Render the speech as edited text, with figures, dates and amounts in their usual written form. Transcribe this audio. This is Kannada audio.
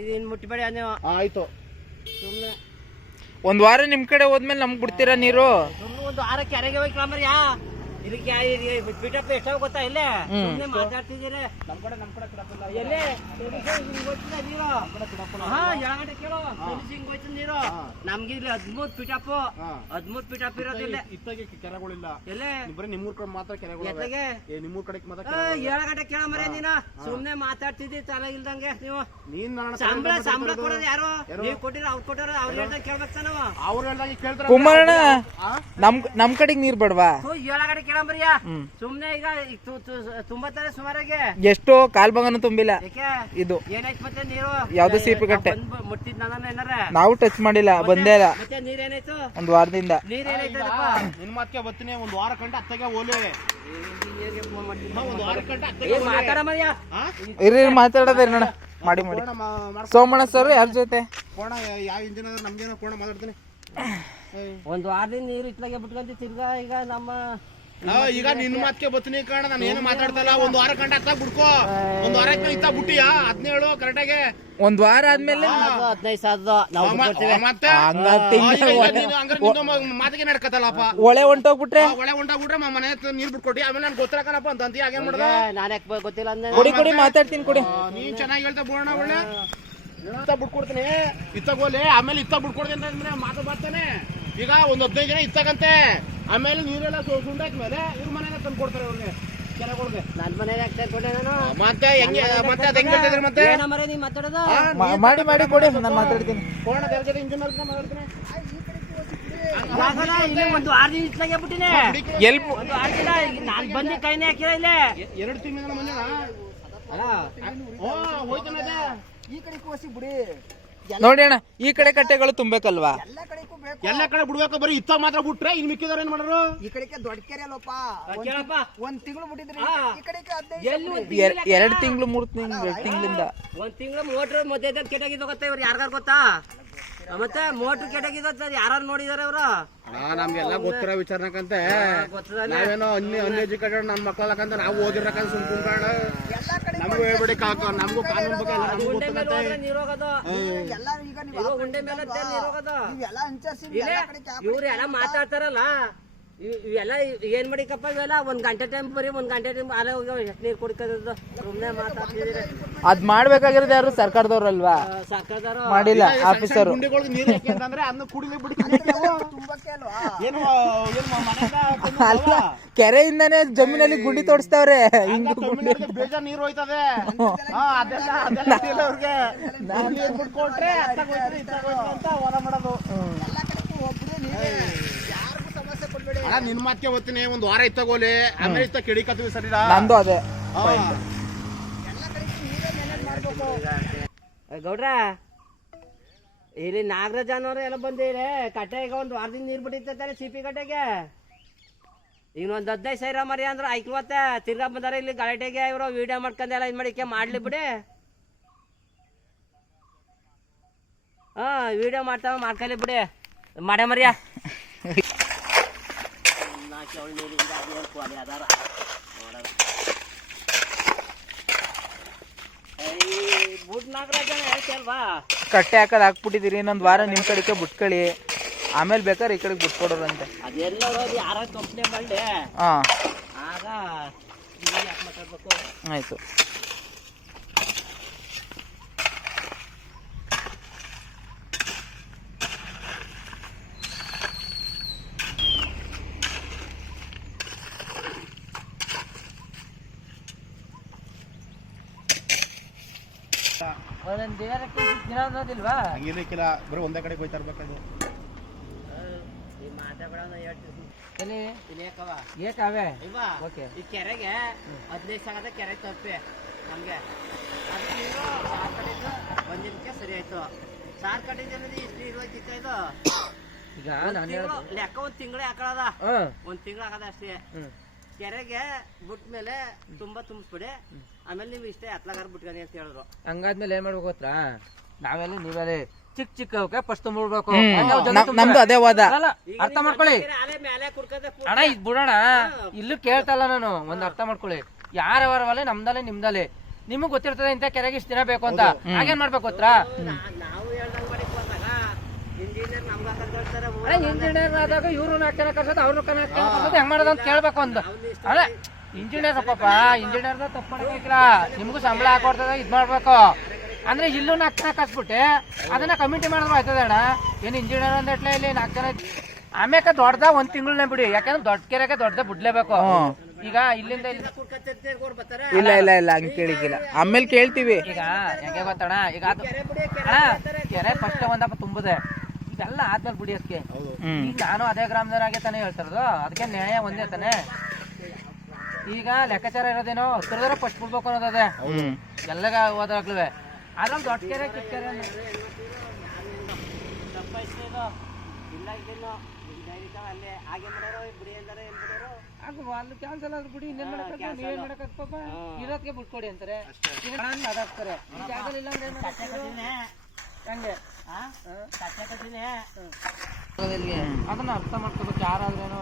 ಇದನ್ನ ಮುಟ್ಟಿಬೇಡಿ ನೀವು. ಆಯ್ತು. ಸುಮ್ಮನೆ ಒಂದ್ ವಾರ ನಿಮ್ ಕಡೆ ಹೋದ್ಮೇಲೆ ನಮ್ಗೆ ಬಿಡ್ತೀರಾ ನೀರು? ಸುಮ್ಮನೆ ಒಂದು ವಾರ ಕೆರೆಗೆ ಹೋಗ್ಲಂಬರ್ಯಾ. ಇದಕ್ಕೆ ಪಿಟಪ್ ಎಷ್ಟಾಗ ಗೊತ್ತಾ? ಇಲ್ಲೇ ಸುಮ್ಮನೆ ಮಾತಾಡ್ತಿದ್ದೀರಿ. ನಮ್ ಕಡೆ ಬಿಡಪ್ಪಿಲ್ಲ. ಎಲ್ಲೇ ಹೋಯ್ತದ ನೀರು? ಹಾ, ಎಳಗಡೆ ಕೇಳು. ಫಿನಿಶಿಂಗ್ ಹೋಯ್ತದ ನೀರು. ನಮ್ಗೆ ಇಲ್ಲಿ 13 ಪಿಟಪ್ 13 ಪಿಟಪ್ ಇರೋದಿಲ್ಲ. ಇತ್ತಾಗೆ ಕೆರೆಗಳಿಲ್ಲ. ಎಲ್ಲೇ ಬರೀ ನಿಮ್ಮೂರ್ ಕಡೆ ಮಾತ್ರ ಕೆರೆಗಳು. ಎತ್ತಗೆ ನಿಮ್ಮೂರ್ ಕಡೆ ಮಾತ್ರ. ಎಳಗಡೆ ಕೇಳ ಮರೆ ನೀನು. ಸುಮ್ನೆ ಮಾತಾಡ್ತಿದ್ದಿ ತಲೆ ಇಲ್ದಂಗೆ ನೀವು. ನೀನ್ ಸಂಬಳ ಕೊಡೋದು ಯಾರು? ನೀವು ಕೊಟ್ಟಿರ ಅವ್ರು ಕೊಟ್ಟಾರ? ಅವ್ರು ಹೇಳ್ದಂಗೆ ಕೇಳ್ಬೇಕು ನಾವು. ಅವ್ರು ಹೇಳ್ದಂಗೆ ಕೇಳ್ತಾರ. ಕುಮಾರಣ್ಣ ನಮ್ ಕಡೆಗ್ ನೀರ್ ಬೇಡವಾ? ಎಳಗಡೆ ಕೇಳಂಬರಿಯ. ಸುಮ್ನೆ ಈಗ ತುಂಬತ್ತಾರೆ ಸುಮಾರಾಗೆ. ಎಷ್ಟೋ ಕಾಲ್ ಭಾಗನೂ ತುಂಬಿಲ್ಲ. ಯಾಕೆ ಇದು ಏನಾಯ್ತು ಮತ್ತೆ ನೀರು? ಯಾವ್ದು ಸಿಪಿ ಕಟ್ಟೆ ಮುಟ್ಟಿದ್ ನಾನು ಏನಾರ ನಾವು ಟಚ್ ಮಾಡಿಲ್ಲ, ಬಂದೇ ಇಲ್ಲ. ಮತ್ತೆ ನೀರೇನಾಯ್ತು? ಒಂದ್ ವಾರದಿಂದ ನೀರೇನಾಯ್ತಪ್ಪ? ನಿನ್ ಮಾತ್ಗೆ ಬರ್ತೀನಿ. ಒಂದ್ ವಾರ ಕಂಡ ಅತ್ತಗೆ ಓಲೆ. ಒಂದ್ ವಾರ ಕಂಡ ಮಾತಾಡ ಮರಿಯ. ಇರ್ರಿ ಮಾತಾಡೋದೇ ನೋಡ. ಮಾಡಿ ಸೋಮಣ್ಣ ಸರ್ ಯಾರ ಜೊತೆ ಕೋಣ ಯಾವ ಇಂಜಿನ್ ಅಂದ್ರೆ ನಮ್ಗೇನೋ ಕೋಣ ಮಾತಾಡ್ತೀನಿ. ಒಂದ್ ವಾರದಿಂದ ನೀರು ಇಟ್ಲಾಗೆ ಬಿಟ್ಕೊಂತ ತಿರ್ಗಾ ಈಗ ನಮ್ಮ ಈಗ ನಿನ್ ಮಾತ್ಗೆ ಬತ್ತೀನಿ ಕಾರಣ ನಾನು ಏನು ಮಾತಾಡ್ತಲ್ಲ. ಒಂದ್ ವಾರ ಕಂಡ ಅತ್ತ ಬಿಡ್ಕೋ. ಒಂದ್ ವಾರ ಆದ್ಮೇಲೆ ಇತ್ತ ಬಿಟ್ಟಿಯಾ? 17 ಕರೆಕ್ಟಾಗೆ ಒಂದ್ ವಾರ ಆದ್ಮೇಲೆ 15 ಸಾವಿರದ ನಾವು ಮತ್ತೆ ಮಾತಿಗೆ ನಡ್ಕತ್ತಲ್ಲಪ್ಪ. ಒಳೆ ಹೊಂಟೋಗ್ಬಿಟ್ರೆ ಒಳ್ಳೆ ಹೊಂಟೋಗ್ಬಿಟ್ರೆ ಮನೆ ನೀರ್ ಬಿಟ್ಕೊಟ್ಟಿ. ಆಮೇಲೆ ನಾನು ಗೊತ್ತಿರಕನಪ್ಪ ಅಂತ ಆಗೇನ್ ಮಾಡ್ದ? ನಾನೇ ಗೊತ್ತಿಲ್ಲ ಅಂದ. ಕೊಡಿ ಮಾತಾಡ್ತೀನಿ ಕೊಡಿ. ನೀನ್ ಚೆನ್ನಾಗಿ ಹೇಳ್ತಾ ಬೋಣ ಒಳ್ಳೆ ಇತ್ತ ಬಿಟ್ಕೊಡ್ತೀನಿ. ಇತ್ತಗೋಲೆ ಆಮೇಲೆ ಇತ್ತ ಬಿಟ್ಕೊಡ್ತೀನಿ ಅಂದ್ರೆ ಮಾತು ಬರ್ತಾನೆ. ಈಗ ಒಂದ್ 15 ಜನ ಇತ್ತಗಂತೆ. ಆಮೇಲೆ ನೀರೆಲ್ಲ ಸುಂಡಾದ್ಮೇಲೆ ಇವ್ರ ಮನೆಗೆ ತಂದು ಕೊಡ್ತಾರೆ ಅವ್ರಿಗೆ ಕೆರೆಗಳಿಗೆ. ನನ್ ಮನೆಗೆ ಆಗ್ತಾ ಕೊಟ್ಟೆ ನಾನು. ಮತ್ತೆ ಹೆಂಗೆ ಮತ್ತೆ ಅದ್ ಹೆಂಗ್ ಹೇಳ್ತಿದ್ರಿ ಮತ್ತೆ? ಏನಮ್ಮರೆ ನೀ ಮಾತಾಡೋದು? ಮಾಡಿ ಕೊಡಿ, ನಾನು ಮಾತಾಡ್ತೀನಿ. ಕೋಣ ಜೊತೆ ಇಂಜಿನ್ ಮಾತಾಡ್ತೀನಿ. ಇಲ್ಲಿ ಒಂದು 6 ದಿನ ಇಟ್ಲಾಗೆ ಬಿಟ್ಟಿನಿ. ಎಲ್ಲಿ ಒಂದು 6 ದಿನ ನಾನ್ ಬಂದಿ ಕೈನೇ ಹಾಕಿಲ್ಲ ಇಲ್ಲೇ. 2 ತಿಂಗಳ ಮುಂದೆ ಹೋಯ್ತಾನೆ. ಈ ಕಡೆ ಕೋಸಿ ಬಿಡಿ. ನೋಡಿ ಅಣ್ಣ, ಈ ಕಡೆ ಕಟ್ಟೆಗಳು ತುಂಬೇಕಲ್ವಾ? ಎಲ್ಲ ಕಡೆ ಬಿಡ್ಬೇಕು. ಬರೀ ಇತ್ತ ಮಾತ್ರ ಬಿಟ್ರೆ ಇನ್ ಮಿಕ್ಕಿದಾರ ಏನ್ ಮಾಡೋರು? ಈ ಕಡೆಗೆ ದೊಡ್ಡ ಕೆರೆ ಅಲ್ಲಪ್ಪ. ಕೇಳಪ್ಪ, 1 ತಿಂಗಳು ಬಿಟ್ಟಿದ್ರಿ. ಈ ಕಡೆಗೆ 2 ತಿಂಗಳು 3 ತಿಂಗಳು 2 ತಿಂಗಳಿಂದ 1 ತಿಂಗಳು ಮೋಟ್ರ್ ಮಧ್ಯದಲ್ಲಿ ಕೆಟಾಗಿದ್ದು ಗೊತ್ತಾ? ಇವ್ರು ಯಾರ್ಗಾರು ಗೊತ್ತಾ? ಮತ್ತೆ ಮೋಟ್ರ್ ಕೆಟಾಗಿದ್ದು ಯಾರು ನೋಡಿದಾರೆ ಇವ್ರು? ನಮ್ಗೆಲ್ಲ ಗೊತ್ತಿರೋ ವಿಚಾರನಕಂತೆ. ನಾವೇನೋ ಅನ್ಎಜುಕೇಟೆಡ್ ನಮ್ ಮಕ್ಕಳಕಂತ ನಾವು ಓದಿರಕಂತ ಸುಮ್ಕೊಂಡ ನಮಗೂ ಹೇಳ್ಬಿಡಿ. ನಮಗೂ ಕಾನೂನು ಬಗ್ಗೆ ಎಲ್ಲ ನಮಗೂ ಗೊತ್ತಾಗತ್ತೆ. ನೀರು ಹೋಗೋದು ಗುಂಡೆ ಮೇಲೆ ನೀರು ಹೋಗೋದು. ಇವ್ರು ಎಲ್ಲ ಮಾತಾಡ್ತಾರಲ್ಲ, ಇವೆಲ್ಲ ಏನ್ ಮಾಡಿಕಪ್ಪ? ಇವೆಲ್ಲ 1 ಗಂಟೆ ಟೈಮ್ ಬರೀ 1 ಗಂಟೆ ಟೈಮ್ ಅಲ್ಲೇ ಹೋಗಿ ನೀರು ಕುಡ್ಕೋದು. ಸುಮ್ಮನೆ ಮಾತಾಡ್ತಿದ್ದೀರಿ. ಅದ್ ಮಾಡ್ಬೇಕಾಗಿರೋದು ಯಾರು? ಸರ್ಕಾರದವ್ರಲ್ವಾ? ಸರ್ಕಾರದವರು ಮಾಡಿಲ್ಲ, ಆಫೀಸರ್. ಗುಂಡಿಗಳಿಗೆ ನೀರು ಯಾಕೆಂತಂದ್ರೆ ಅದನ್ನ ಕುಡಿಲಿ ಬಿಡಿ. ಏನು ಅಲ್ಲ, ಕೆರೆಯಿಂದಾನೇ ಜಮೀನಲ್ಲಿ ಗುಂಡಿ ತೋಡಿಸ್ತಾವ್ರೆ. ಬೇಜಾರ್ ನೀರು ಹೋಯ್ತದೆ. ಅದೆಲ್ಲ ಅವ್ರಿಗೆ ನೀರು ಬಿಟ್ಕೊಟ್ರೆ ಅಂತ ಹೊರ ಮಾಡೋದು. ನಿನ್ ಮಾತ್ಗೆ ಓದ್ತೀನಿ. ಒಂದ್ ವಾರ ಇತ್ತಗೋಲೆ ಆಮೇಲೆ ಇತ್ತ ಕಿಡಿಕತ್ತೀವಿ. ಸರಿ, ನಂದು ಅದೇ ಗೌಡ್ರ. ಇಲ್ಲಿ ನಾಗರಾಜ್ ಅನ್ನೋರು ಎಲ್ಲ ಬಂದಿರಿ ಕಟ್ಟೆಗೆ. ಒಂದು ವಾರದಿಂದ ನೀರು ಬಿಟ್ಟಿರ್ತಾರೆ ಸಿಪಿ ಕಟ್ಟೆಗೆ. ಈಗ ಒಂದು 15 ಸಾವಿರ ಮರಿ ಅಂದ್ರೆ ಐಕ್ವತ್ತೆ ತಿರ್ಗಾ ಬಂದಾರ ಇಲ್ಲಿ ಗಲಾಟೆಗೆ. ಇವರು ವಿಡಿಯೋ ಮಾಡ್ಕೊಂಡೆಲ್ಲ ಇದು ಮಾಡಿಕೆ ಮಾಡ್ಲಿ ಬಿಡಿ. ವಿಡಿಯೋ ಮಾಡ್ಕೊಳ್ಳಿ ಬಿಡಿ. ಮಾಡೇ ಮರಿಯ ಕಟ್ಟೆ ಹಾಕೋದ್ ಹಾಕ್ಬಿಟ್ಟಿದ್ದೀರಿ. ಇನ್ನೊಂದ್ ವಾರ ನಿಮ್ ಕಡೆಗೆ ಬಿಟ್ಕೊಳ್ಳಿ, ಆಮೇಲೆ ಬೇಕಾದ್ರೆ ಈ ಕಡೆಗೆ ಬಿಟ್ಕೊಡೋರಂತೆ. ಅದೆಲ್ಲ ಯಾರ ಕಂಪ್ನಿ ಮಾಡಿ ಆಗ ಮಾತಾಡ್ಬೇಕು. ಆಯ್ತು. ದಿನದಿಲ್ವಾ? ಹಂಗಿಲ್ಲ, ಬರೀ ಒಂದೇ ಕಡೆ ಹೋಯ್ತಾ ಇರ್ಬೇಕದು. ಈ ಕೆರೆಗೆ 15 ಸಾವಿರದ ಕೆರೆ ತಪ್ಪೆ ನಮ್ಗೆ. ಅದು ನೀರು ಸಾರ್ ಕಟ್ಟಿದ್ದು 1 ದಿನಕ್ಕೆ ಸರಿ ಆಯ್ತು. ಸಾರ್ ಕಟ್ಟಿದ್ದು ಇಷ್ಟು ಇರೋಕ್ಕಿತ್ತ ಇದು. ಈಗ ಲೆಕ್ಕ 1 ತಿಂಗಳೇ ಹಾಕಳದ. 1 ತಿಂಗಳು ಹಾಕದ ಅಷ್ಟೇ. ಕೆರೆಗೆ ಬಿಟ್ಮೇಲೆ ತುಂಬಾ ತುಂಬಿಸ್ಬಿಡಿ. ಆಮೇಲೆ ನೀವು ಇಷ್ಟೇ ಹತ್ಲಾಗಾರ ಬಿಟ್ಕೊಂಡಿ ಅಂತ ಹೇಳಿದ್ರು. ಹಂಗಾದ್ಮೇಲೆ ಏನ್ ಮಾಡ್ಬೇಕು ಗೊತ್ತಾ? ನಾವೆಲ್ಲ ನೀವೆಲ್ಲ ಚಿಕ್ಕ ಫಸ್ಟ್ ತುಂಬಿಡ್ಬೇಕು. ನಮ್ದು ಅದೇ ವಾದ. ಅರ್ಥ ಮಾಡ್ಕೊಳ್ಳಿ ಅಣ್ಣ. ಇದ್ ಬಿಡೋಣ, ಇಲ್ಲೂ ಕೇಳ್ತಲ್ಲ ನಾನು. ಒಂದ್ ಅರ್ಥ ಮಾಡ್ಕೊಳ್ಳಿ. ಯಾರವರವಲ್ಲೇ ನಮ್ದಲ್ಲೇ ನಿಮ್ದಲ್ಲೇ ನಿಮಗ್ ಗೊತ್ತಿರ್ತದೆ ಇಂಥ ಕೆರೆಗೆ ಇಷ್ಟ ದಿನ ಬೇಕು ಅಂತ ಹಾಗೇನ್ ಮಾಡ್ಬೇಕು ಗೊತ್ತಾ ನಾವು ಹೇಳ್ದಂಗ್ ಮಾಡಿ ಹೋದಾಗ ಇಂಜಿನಿಯರ್ ನಮ್ಗೆ ಹಾಕಂತ ಹೇಳ್ತಾರೆ ಇಂಜಿನಿಯರ್ ಆದಾಗ ಇವ್ರು ನಾಲ್ಕು ಜನ ಕರ್ಸೋದು ಅವ್ರು ಕರ್ಸೋದು ಹೆಂಗ್ ಮಾಡೋದು ಅಂತ ಕೇಳ್ಬೇಕು ಅಂತ ಅಲ್ಲ ಇಂಜಿನಿಯರ್ ಪಾಪ ಇಂಜಿನಿಯರ್ ತಪ್ಪು ಮಾಡಬೇಕಿಲ್ಲ ನಿಮ್ಗೂ ಸಂಬಳ ಹಾಕೊಡ್ತದ ಇದ್ ಮಾಡ್ಬೇಕು ಅಂದ್ರೆ ಇಲ್ಲೂ 4 ಜನ ಕರ್ಸ್ಬಿಟ್ಟೆ ಅದನ್ನ ಕಮಿಟಿ ಮಾಡಿದ್ರು ಆಯ್ತದ ಅಣ್ಣ ಏನ್ ಇಂಜಿನಿಯರ್ ಅಂದಟ್ಲೆ ಇಲ್ಲಿ 4 ಜನ ಆಮ್ಯಾಕ ದೊಡ್ಡದ 1 ತಿಂಗಳನ್ನ ಬಿಡಿ ಯಾಕಂದ್ರೆ ದೊಡ್ಡ ಕೆರೆಗೆ ದೊಡ್ಡದ ಬಿಡ್ಲೇಬೇಕು ಈಗ ಇಲ್ಲಿಂದ ಇಲ್ಲಿ ಇಲ್ಲ ಇಲ್ಲ ಇಲ್ಲ ಹಂಗ್ ಕೇಳಿಕ್ಕಿಲ್ಲ ಆಮೇಲೆ ಕೇಳ್ತೀವಿ ಈಗ ಹೆಂಗೆ ಗೊತ್ತಣ್ಣ ಈಗ ಅದು ಅಣ್ಣ ಕೆರೆ ಫಸ್ಟ್ ಒಂದಪ್ಪ ತುಂಬದೆ ಇದೆಲ್ಲ ಆದ್ಮೇಲೆ ಬಿಡಿ ಅದಕ್ಕೆ ಈಗ ನಾನು ಅದೇ ಗ್ರಾಮದವರಾಗೆ ತಾನೇ ಹೇಳ್ತಾರದು ಅದಕ್ಕೆ ನ್ಯಾಯ ಒಂದೇ ತಾನೆ ಈಗ ಲೆಕ್ಕಾಚಾರ ಇರೋದೇನೋ ಹತ್ತಿರದವ್ರ ಫಸ್ಟ್ ಬಿಡ್ಬೇಕು ಅನ್ನೋದೇ ಎಲ್ಲಗ ಹೋದಾಗ್ಲೂ ಅದ್ರಲ್ಲಿ ದೊಡ್ಡ ಕೆರೆ ಚಿಕ್ಕ ಕೆರೆ ಅಲ್ಲಿ ಕ್ಯಾನ್ಸಲ್ ಆದ್ರೆ ಬಿಡಿ ಇನ್ನೇನ್ ಮಾಡಕ್ಕೆ ನೀವೇನ್ ಮಾಡಕ್ಕೆ ಪಾಪ ಇರೋದಕ್ಕೆ ಬಿಟ್ಕೊಡಿ ಅಂತಾರೆ ಅದಾಗ್ತಾರೆ ಈ ಜಾಗದಲ್ಲಿ ಇಲ್ಲ ಅಂದ್ರೆ ಹಂಗೆ ಅದನ್ನ ಅರ್ಥ ಮಾಡ್ಕೋಬೇಕು ಯಾರಾದ್ರೇನು